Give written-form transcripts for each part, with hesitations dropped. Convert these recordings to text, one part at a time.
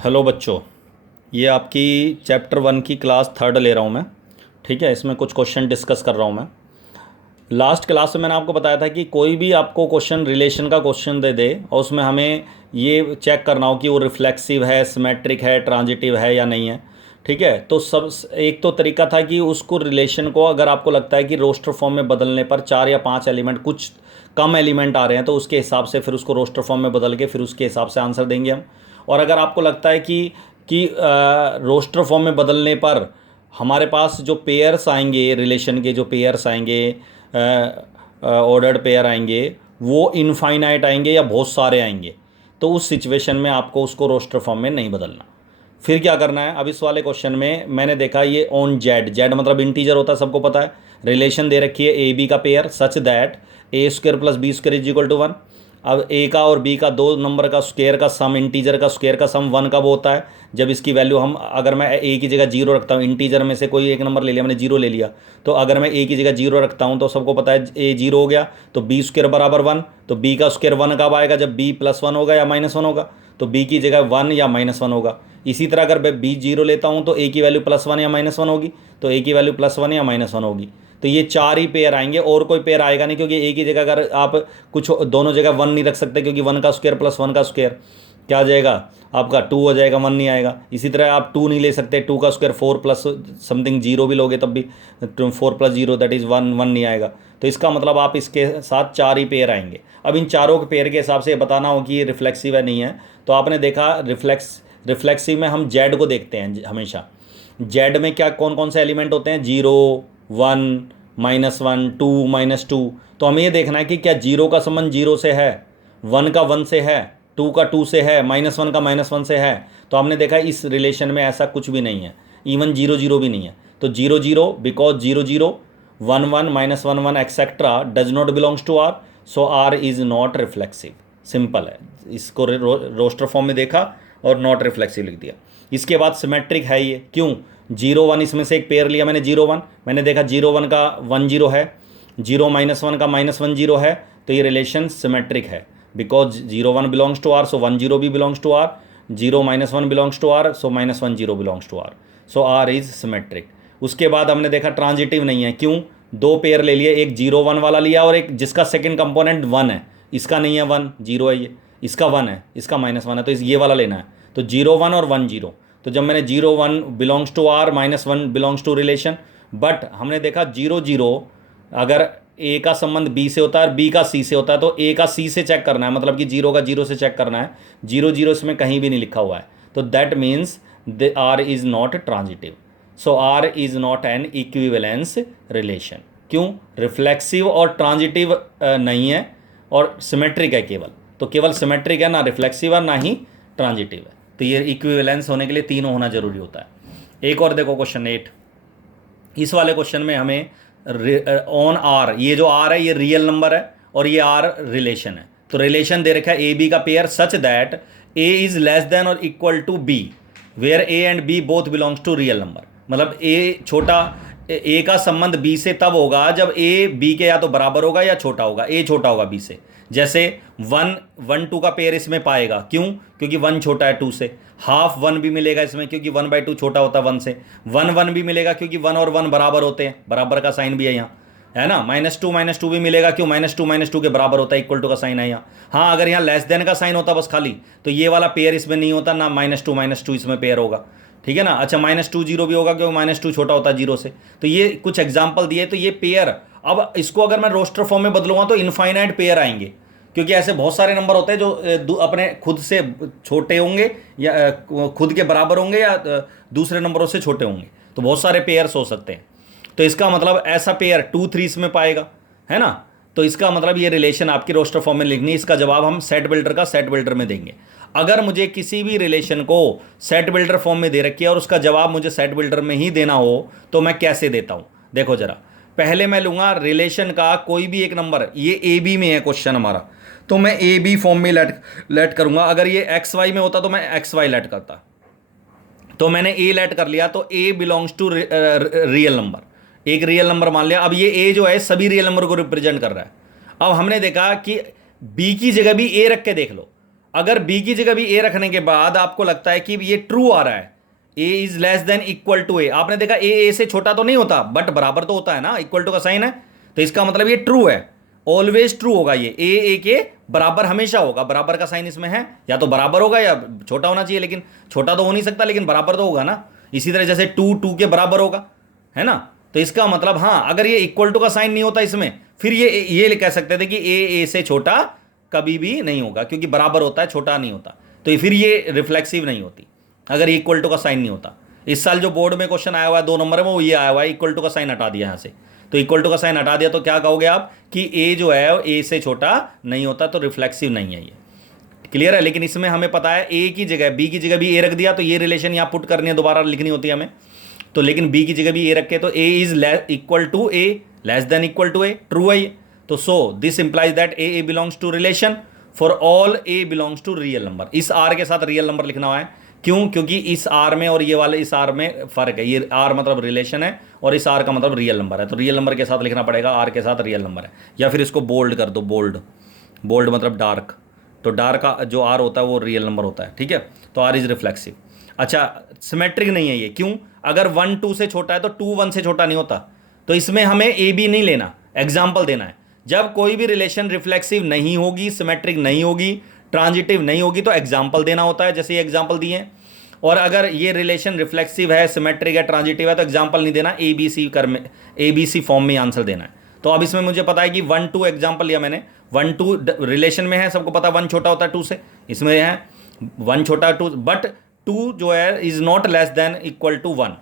Hello बच्चों। ये आपकी चैप्टर 1 की क्लास 3 ले रहा हूँ मैं। ठीक है, इसमें कुछ क्वेश्चन डिस्कस कर रहा हूँ मैं। लास्ट क्लास में मैंने आपको बताया था कि कोई भी आपको क्वेश्चन रिलेशन का क्वेश्चन दे दे और उसमें हमें ये चेक करना हो कि वो रिफ्लेक्सिव है, सिमेट्रिक है, ट्रांजिटिव है या नहीं है। ठीक है, तो सब एक तो तरीका था कि उसको रिलेशन को अगर आपको लगता है कि रोस्टर फॉर्म में बदलने पर 4 या 5 एलिमेंट, कुछ कम एलिमेंट आ रहे हैं, तो उसके हिसाब से फिर उसको रोस्टर फॉर्म में बदल के फिर उसके हिसाब से आंसर देंगे हम। और अगर आपको लगता है कि रोस्टर फॉर्म में बदलने पर हमारे पास जो पेयर्स आएंगे, रिलेशन के जो पेयर्स आएंगे, ऑर्डर्ड पेयर आएंगे, वो इनफाइनाइट आएंगे या बहुत सारे आएंगे, तो उस सिचुएशन में आपको उसको रोस्टर फॉर्म में नहीं बदलना। फिर क्या करना है, अब इस वाले क्वेश्चन में मैंने देखा ये ऑन जेड, जेड मतलब इंटीजर होता है, सबको पता है। रिलेशन दे रखी है ए बी का pair such that A square plus B square is equal to 1। अब ए का और बी का दो नंबर का स्क्वायर का सम, इंटीजर का स्क्वायर का सम 1 कब होता है, जब इसकी वैल्यू हम, अगर मैं ए की जगह जीरो रखता हूँ, इंटीजर में से कोई एक नंबर ले लिया मैंने, जीरो ले लिया, तो अगर मैं ए की जगह जीरो रखता हूँ तो सबको पता है ए जीरो हो गया, तो बी स्क्वायर बराबर 1। तो बी का स्क्वायर 1 कब आएगा, जब बी +1 होगा या -1 होगा, तो बी की जगह 1 या -1 होगा। इसी तरह अगर मैं बी जीरो लेता हूँ तो ए की वैल्यू +1 या -1 होगी, तो ए की वैल्यू +1 या -1 होगी। तो ये 4 ही पेयर आएंगे और कोई पेयर आएगा नहीं, क्योंकि ए की जगह अगर आप कुछ दोनों जगह 1 नहीं रख सकते, क्योंकि 1 का स्क्वायर प्लस 1 का स्क्वायर क्या आ जाएगा आपका 2 हो जाएगा, 1 नहीं आएगा। इसी तरह आप 2 नहीं ले सकते, 2 का स्क्वायर 4 प्लस समथिंग जीरो भी लोगे तब भी 4 + 0 दैट इज़ 1, 1 नहीं आएगा। तो इसका मतलब आप इसके साथ 4 ही पेयर आएंगे। अब इन चारों के पेयर के हिसाब से बताना हो कि ये रिफ्लेक्सिव है नहीं है। तो आपने देखा रिफ्लेक्सिव में हम जेड को देखते हैं हमेशा। जेड में क्या कौन कौन से एलिमेंट होते हैं, 0, 1, -1, 2, -2। तो हमें ये देखना है कि क्या जीरो का संबंध जीरो से है, 1 का 1 से है, 2 का 2 से है, -1 का -1 से है। तो हमने देखा इस रिलेशन में ऐसा कुछ भी नहीं है, इवन 0 0 भी नहीं है। तो 0 0 because 0 0, 1 1, -1 1 etcetera does not belongs to R, so R is not reflexive. Simple है, इसको रोस्टर फॉर्म में देखा और नॉट रिफ्लेक्सिव लिख दिया। इसके बाद सिमेट्रिक है ये, क्यों, 0 1 इसमें से एक पेयर लिया मैंने, 0 1, मैंने देखा 0 1 का 1 0 है, 0 -1 का -1 0 है, तो ये रिलेशन सिमेट्रिक है। Because 0 1 belongs to R, so 1 0 भी belongs to R, 0 -1 belongs to R, so -1 0 belongs to R, so R is symmetric. उसके बाद हमने देखा ट्रांजिटिव नहीं है, क्यों, दो पेयर ले लिए, एक 0 1 वाला लिया और एक जिसका सेकंड कंपोनेंट 1 है, इसका नहीं है 1, 0 है ये, इसका 1 है, इसका -1 है, तो ये वाला लेना है। तो 0 1 और 1 0, तो जब मैंने 0 1 belongs to R, -1 belongs to relation, but हमने देखा 0 0 अगर ए का संबंध बी से होता है और बी का सी से होता है, तो ए का सी से चेक करना है, मतलब कि 0 का 0 से चेक करना है। 0 0 इसमें कहीं भी नहीं लिखा हुआ है, तो that means the R is not transitive, so R is not an equivalence relation. क्यों, रिफ्लेक्सिव और ट्रांजिटिव नहीं है और सिमेट्रिक है केवल, तो केवल सिमेट्रिक है, ना रिफ्लेक्सिव है ना ही ट्रांजिटिव है। तो ये इक्विवेलेंस होने के लिए तीनों होना जरूरी होता है। एक और देखो क्वेश्चन 8, इस वाले क्वेश्चन में हमें ऑन आर, ये जो आर है ये रियल नंबर है और ये आर रिलेशन है। तो रिलेशन दे रखा है ए बी का pair such that A is less than और equal to B, where A and B both belongs to real number. मतलब ए छोटा, ए का संबंध बी से तब होगा जब ए बी के या तो बराबर होगा या छोटा होगा, ए छोटा होगा बी से। जैसे 1 1 2 का पेयर इसमें पाएगा, क्यों, क्योंकि 1 छोटा है 2 से। हाफ 1 भी मिलेगा इसमें, क्योंकि 1/2 छोटा होता है 1 से। 1 1 भी मिलेगा क्योंकि 1 और 1 बराबर होते हैं, बराबर का साइन भी है यहाँ, है ना। -2 भी मिलेगा, क्यों, -2 के बराबर होता है, इक्वल टू का साइन है यहाँ। हाँ, अगर यहाँ लेस देन का साइन होता बस खाली, तो ये वाला पेयर इसमें नहीं होता ना, -2 इसमें पेयर होगा, ठीक है ना। अच्छा, -2 0 भी होगा क्योंकि -2 छोटा होता है 0 से। तो ये कुछ एग्जाम्पल दिए, तो ये पेयर, अब इसको अगर मैं रोस्टर फॉर्म में बदलूंगा तो इनफाइनाइट पेयर आएंगे, क्योंकि ऐसे बहुत सारे नंबर होते हैं जो अपने खुद से छोटे होंगे या खुद के बराबर होंगे या दूसरे नंबरों से छोटे होंगे, तो बहुत सारे पेयर्स हो सकते हैं। तो इसका मतलब ऐसा पेयर 2 3 इसमें पाएगा, है ना। तो इसका मतलब ये रिलेशन आपकी रोस्टर फॉर्म में लिखनी है, इसका जवाब हम सेट बिल्डर का सेट बिल्डर में देंगे। अगर मुझे किसी भी रिलेशन को सेट बिल्डर फॉर्म में दे रखी है और उसका जवाब मुझे सेट बिल्डर में ही देना हो, तो मैं कैसे देता हूं, देखो जरा। पहले मैं लूंगा रिलेशन का कोई भी एक नंबर, ये ए बी में है क्वेश्चन हमारा, तो मैं ए बी फॉर्म में लेट करूंगा। अगर ये एक्स वाई में होता तो मैं एक्स वाई लेट करता, तो मैंने ए लेट कर लिया, तो ए बिलोंग्स टू रियल नंबर, एक रियल नंबर मान लिया। अब ये ए जो है सभी रियल नंबर को रिप्रेजेंट कर रहा है। अब हमने देखा कि बी की जगह भी ए रख के देख लो, अगर बी की जगह भी ए रखने के बाद आपको लगता है कि ये ट्रू आ रहा है, A is less than equal to A, आपने देखा ए से छोटा तो नहीं होता बट बराबर तो होता है ना, इक्वल टू का साइन है, तो इसका मतलब ये ट्रू है, ऑलवेज ट्रू होगा, ये ए के बराबर हमेशा होगा, बराबर का साइन इसमें है, या तो बराबर होगा या छोटा होना चाहिए, लेकिन छोटा तो हो नहीं सकता, लेकिन बराबर तो होगा ना। इसी तरह जैसे टू टू के बराबर होगा, है ना, तो इसका मतलब हाँ, अगर ये इक्वल टू का साइन नहीं होता इसमें, फिर ये कह सकते थे कि ए से छोटा कभी भी नहीं होगा, क्योंकि बराबर होता है, छोटा नहीं होता, तो फिर ये रिफ्लेक्सिव नहीं होती अगर इक्वल टू का साइन नहीं होता। इस साल जो बोर्ड में क्वेश्चन आया हुआ है 2 नंबर में, वो ये आया हुआ है, इक्वल टू का साइन हटा दिया यहाँ से, तो इक्वल टू का साइन हटा दिया तो क्या कहोगे आप कि ए जो है ए से छोटा नहीं होता, तो रिफ्लेक्सिव नहीं है ये, क्लियर है। लेकिन इसमें हमें पता है ए की जगह बी की जगह भी ए रख दिया, तो ये रिलेशन यहाँ पुट करनी है, दोबारा लिखनी होती है हमें, तो लेकिन बी की जगह भी ए रखे तो A is equal to A, less than equal to A, true है ये, तो so this implies that A belongs to relation for all A belongs to real number. इस आर के साथ रियल नंबर लिखना हुआ है, क्यों, क्योंकि इस आर में और ये वाले इस आर में फर्क है, ये आर मतलब रिलेशन है और इस आर का मतलब रियल नंबर है, तो रियल नंबर के साथ लिखना पड़ेगा, आर के साथ रियल नंबर है, या फिर इसको बोल्ड कर दो, बोल्ड, बोल्ड मतलब डार्क, तो डार्क का जो आर होता है वो रियल नंबर होता है, ठीक है, तो आर इज रिफ्लेक्सिव। अच्छा, सिमेट्रिक नहीं है ये, क्यों, अगर 1 2 से छोटा है तो 2 1 से छोटा नहीं होता, तो इसमें हमें ए बी नहीं लेना, एग्जाम्पल देना है, जब कोई भी रिलेशन रिफ्लेक्सिव नहीं होगी, सिमेट्रिक नहीं होगी, ट्रांजिटिव नहीं होगी, तो एग्जाम्पल देना होता है, जैसे ये एग्जाम्पल दिए हैं, और अगर ये रिलेशन रिफ्लेक्सिव है, सिमेट्रिक है, ट्रांजिटिव है, तो एग्जाम्पल नहीं देना, ए बी सी फॉर्म में आंसर देना है। तो अब इसमें मुझे पता है कि 1 2 एग्जाम्पल लिया मैंने, 1 2 रिलेशन में है, सबको पता 1 छोटा होता है 2 से, इसमें है 1 छोटा 2, बट 2 जो है is not less than equal to 1,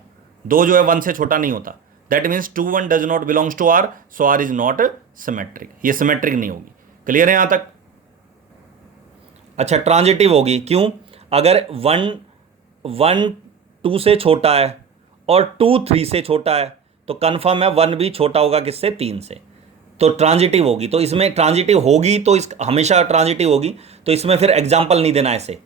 2 जो है 1 से छोटा नहीं होता, that means 2 1 does not belongs to R, so R is not symmetric, ये सिमेट्रिक नहीं होगी, क्लियर है यहाँ तक। अच्छा, ट्रांजिटिव होगी, क्यों, अगर 1 2 से छोटा है और 2 3 से छोटा है, तो कन्फर्म है 1 भी छोटा होगा किससे, 3 से, तो ट्रांजिटिव होगी, तो इसमें ट्रांजिटिव होगी तो इस हमेशा ट्रांजिटिव होगी, तो इसमें फिर एग्जाम्पल नहीं देना ऐसे,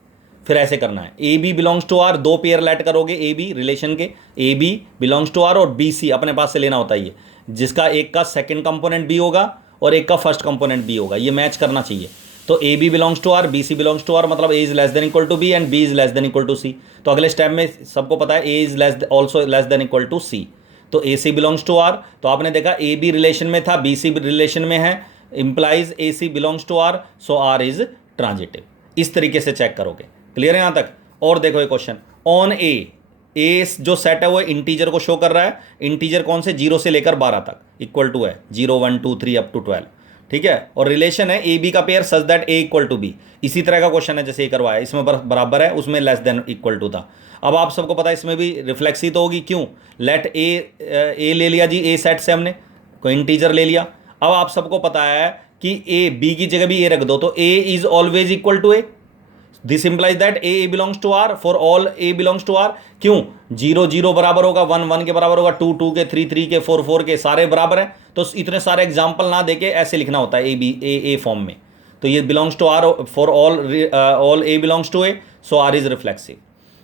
फिर ऐसे करना है, A B belongs to R, 2 pair let करोगे ए बी रिलेशन के, A B belongs to R और बी सी अपने पास से लेना होता है ये, जिसका एक का सेकंड कंपोनेंट बी होगा और एक का फर्स्ट कंपोनेंट बी होगा, ये मैच करना चाहिए, तो A B belongs to R, B C belongs to R, मतलब A is less than equal to B and B is less than equal to C, तो अगले स्टेप में सबको पता है A is also less than equal to C, तो A C belongs to R, तो आपने देखा ए बी रिलेशन में था, बी सी रिलेशन में है, implies A C belongs to R, so R is transitive, इस तरीके से चेक करोगे, क्लियर है यहाँ तक। और देखो ये क्वेश्चन, ऑन ए जो सेट है वो इंटीजर को शो कर रहा है, इंटीजर कौन से, 0 से लेकर 12 तक इक्वल टू है, 0 1 2 3 अप टू 12, ठीक है, और रिलेशन है ए बी का pair such that A equal to B, इसी तरह का क्वेश्चन है जैसे ये करवाया, इसमें बराबर है, उसमें लेस देन इक्वल टू था। अब आप सबको पता है इसमें भी रिफ्लेक्सिव तो होगी, क्यों, लेट ए ले लिया जी, ए सेट से हमने कोई इंटीजर ले लिया, अब आप सबको पता है कि ए बी की जगह भी ए रख दो, तो A is always equal to A, this implies that A belongs to R for all A belongs to R, क्यों, 0 0 बराबर होगा, 1 1 के बराबर होगा, 2 2 के, 3 3 के, 4 4 के, सारे बराबर हैं, तो इतने सारे एग्जाम्पल ना देके ऐसे लिखना होता है ए फॉर्म में, तो ये belongs to R for all A belongs to A, so R is reflexive.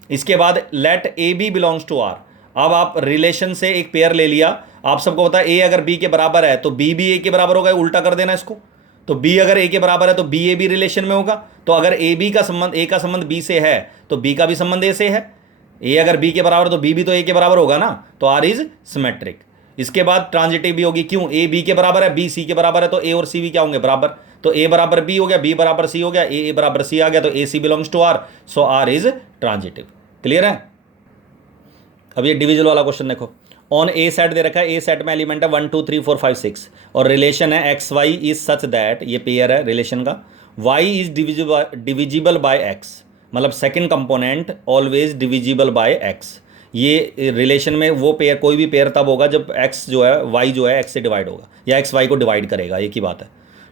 इसके बाद let A B belongs to R, अब आप रिलेशन से एक पेयर ले लिया, आप सबको पता है ए अगर बी के बराबर है तो बी भी ए के बराबर होगा, उल्टा कर देना इसको, तो बी अगर ए के बराबर है तो बी ए बी रिलेशन में होगा, तो अगर ए बी का संबंध, ए का संबंध बी से है तो बी का भी संबंध ए से है, ए अगर बी के बराबर है तो बी भी तो ए के बराबर होगा ना, तो आर इज सिमेट्रिक। इसके बाद ट्रांजिटिव भी होगी, क्यों, ए बी के बराबर है, बी सी के बराबर है, तो ए और सी भी क्या होंगे, बराबर, तो ए बराबर बी हो गया, बी बराबर सी हो गया, ए बराबर सी आ गया, तो A C belongs to R, so R is transitive, clear है। अब ये डिविजन वाला क्वेश्चन देखो, ऑन ए सेट दे रखा है, ए सेट में एलिमेंट है 1 2 3 4 5 6 और रिलेशन है X Y is such that, ये पेयर है रिलेशन का, Y is divisible by X, मतलब second component always divisible by X, ये रिलेशन में वो पेयर, कोई भी पेयर तब होगा जब एक्स जो है, वाई जो है एक्स से डिवाइड होगा, या एक्स वाई को डिवाइड करेगा, एक ही बात है,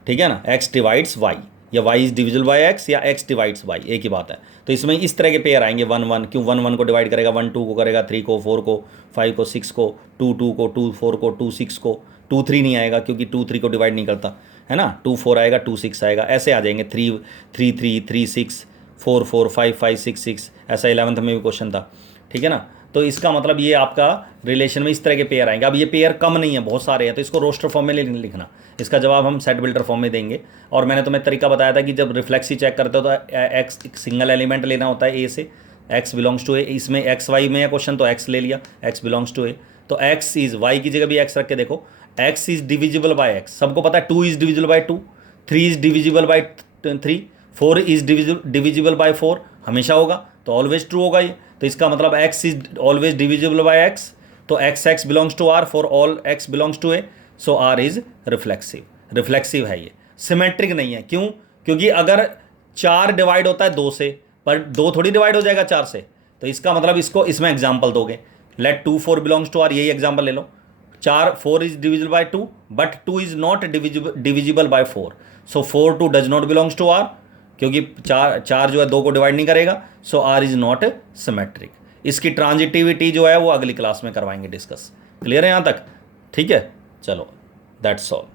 ठीक है ना, एक्स डिवाइड्स वाई, या Y is divisible by X, या एक्स डिवाइड्स वाई, एक ही बात है। तो इसमें इस तरह के पेयर आएंगे 1 1, क्यों, 1 1 को डिवाइड करेगा, 1 2 को करेगा, 3 को, 4 को, 5 को, 6 को, 2 2 को, 2 4 को, 2 6 को, 2 3 नहीं आएगा क्योंकि 2 3 को डिवाइड नहीं करता, है ना, 2 4 आएगा, 2 6 आएगा, ऐसे आ जाएंगे, 3 3 3 3 6 4 4 5 5 6 6, ऐसा 11th में भी क्वेश्चन था, ठीक है ना। तो इसका मतलब ये आपका रिलेशन में इस तरह के पेयर आएंगे। अब ये पेयर कम नहीं है, बहुत सारे हैं, तो इसको रोस्टर फॉर्म में लिखना, इसका जवाब हम सेट बिल्डर फॉर्म में देंगे। और मैंने तुम्हें तरीका बताया था कि जब रिफ्लेक्सी चेक करते हो तो एक्स सिंगल एलिमेंट लेना होता है ए से, एक्स बिलोंग्स टू ए। इसमें एक्स वाई में है क्वेश्चन तो एक्स ले लिया, एक्स बिलोंग्स टू ए। तो एक्स इज, वाई की जगह भी एक्स रख के देखो, x is divisible by x, सबको पता है 2 is divisible by 2, 3 is divisible bye 3, 4 is divisible by 4, हमेशा होगा तो ऑलवेज ट्रू होगा ये। तो इसका मतलब X is always divisible by X, तो X belongs to R for all X belongs to A, so R is reflexive. Reflexive है ये, सिमेट्रिक नहीं है। क्यों? क्योंकि अगर 4 डिवाइड होता है 2 से, पर 2 थोड़ी डिवाइड हो जाएगा 4 से, तो इसका मतलब इसको इसमें एग्जाम्पल दोगे, लेट 2 4 बिलोंग्स टू आर, यही एग्जाम्पल ले लो। 4 is divisible by 2 but 2 is not divisible by 4, so 4 2 does not belongs to R, क्योंकि 4 जो है 2 को डिवाइड नहीं करेगा, so R is not symmetric. इसकी ट्रांजिटिविटी जो है वो अगली क्लास में करवाएंगे डिस्कस। क्लियर है यहाँ तक? ठीक है, चलो दैट्स ऑल।